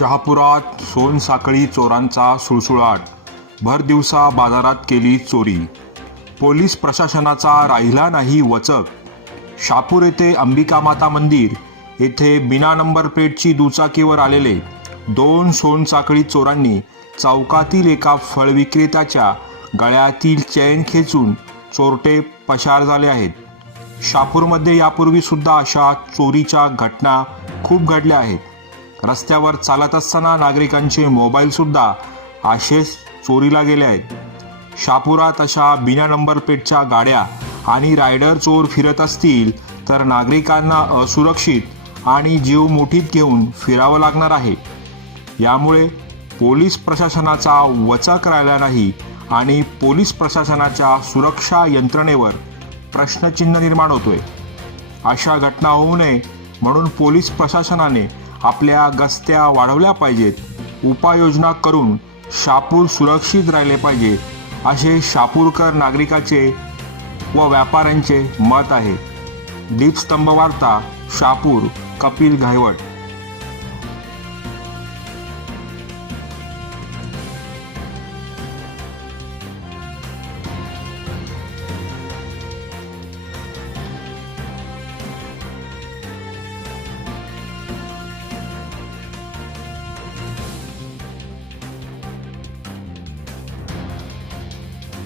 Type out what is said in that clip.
शहापुरात सोनसाखळी चोरांचा सुळसुळाट, भर दिवसा बाजारात केली चोरी, पोलीस प्रशासनाचा राहिला नाही वचक. शहापूर येथे अंबिका माता मंदिर येथे बिना नंबर प्लेटची दुचाकीवर आलेले 2 सोनसाखळी चोरांनी चौकातील एका फळ विक्रेत्याच्या गळ्यातील चैन खेचून चोरटे पसार झाले आहेत. शहापूरमध्ये यापूर्वी सुद्धा अशा चोरीच्या घटना खूप घडल्या आहेत. रस्त्यावर चालत असताना नागरिकांचे मोबाईल सुद्धा असेच चोरीला गेले आहेत. शहापुरात अशा बिना नंबर प्लेटच्या गाड्या आणि रायडर चोर फिरत असतील तर नागरिकांना असुरक्षित आणि जीव मुठीत घेऊन फिरावं लागणार आहे. यामुळे पोलीस प्रशासनाचा वचक राहिला नाही आणि पोलीस प्रशासनाच्या सुरक्षा यंत्रणेवर प्रश्नचिन्ह निर्माण होतोय. अशा घटना होऊ नये म्हणून पोलीस प्रशासनाने आपल्या गस्त्या वाढवल्या पाहिजेत. उपाययोजना करून शहापूर सुरक्षित राहिले पाहिजे असे शहापूरकर नागरिकाचे व व्यापाऱ्यांचे मत आहे. दीपस्तंभ वार्ता, शहापूर. कपिल घायवट.